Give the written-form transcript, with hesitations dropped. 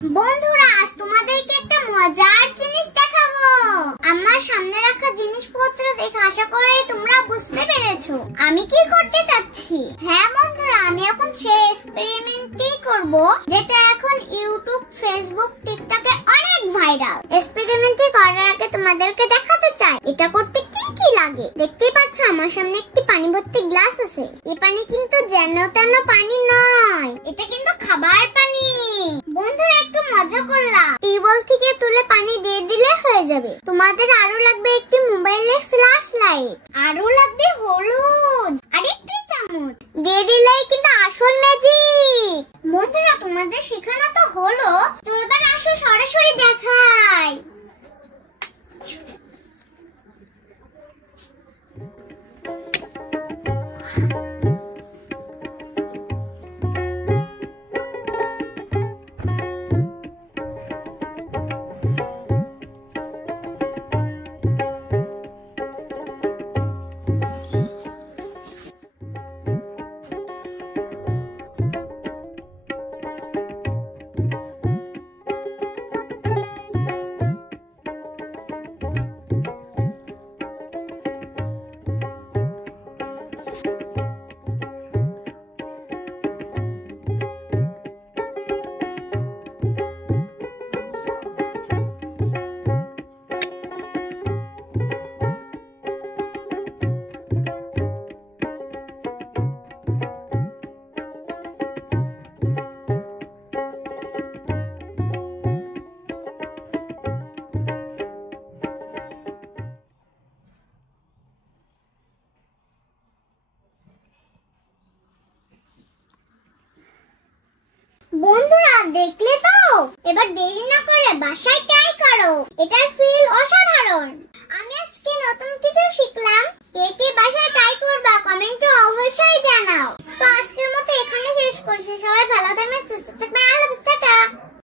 বন্ধুরা, আজ তোমাদেরকে একটা মজার জিনিস দেখাবো। আমার সামনে রাখা জিনিসপত্র দেখে আশা করি তোমরা বুঝতে পেরেছো আমি কি করতে চাচ্ছি। হ্যাঁ বন্ধুরা, আমি এখন সেই এক্সপেরিমেন্টই করব যেটা এখন ইউটিউব, ফেসবুক, টিকটকে অনেক ভাইরাল। এক্সপেরিমেন্টটি করার আগে তোমাদেরকে দেখাতে চাই এটা করতে কি কি লাগে। দেখতেই পাচ্ছ আমার সামনে একটি পানি ভর্তি গ্লাস আছে। এই পানি কিন্তু যেন তেন পানি নয়, এটা কিন্তু খাবার পানি। বন্ধুরা, একটু মজা করলাম। টিউবওয়েল থেকে তুলে পানি দিয়ে দিলে হয়ে যাবে। তোমাদের আরো লাগবে একটি মোবাইলের ফ্ল্যাশ লাইট, আরো লাগবে হলুদ আর একটি চামচ। দিয়ে দিলেই কিন্তু আসল ম্যাজিক। বন্ধুরা, তোমাদের শেখানো তো হলো, তো এবার আসো সরাসরি দেখাই। বন্ধুরা, দেখলে তো? এবার দেরি না করে বাসায় ট্রাই করো। এটার ফিল অসাধারণ। আমি আজকে নতুন কিছু শিখলাম। কে কে বাসায় ট্রাই করবা কমেন্টে অবশ্যই জানাও। তো আজকের মতো এখানে শেষ করছি। সবাই ভালো থাকবেন।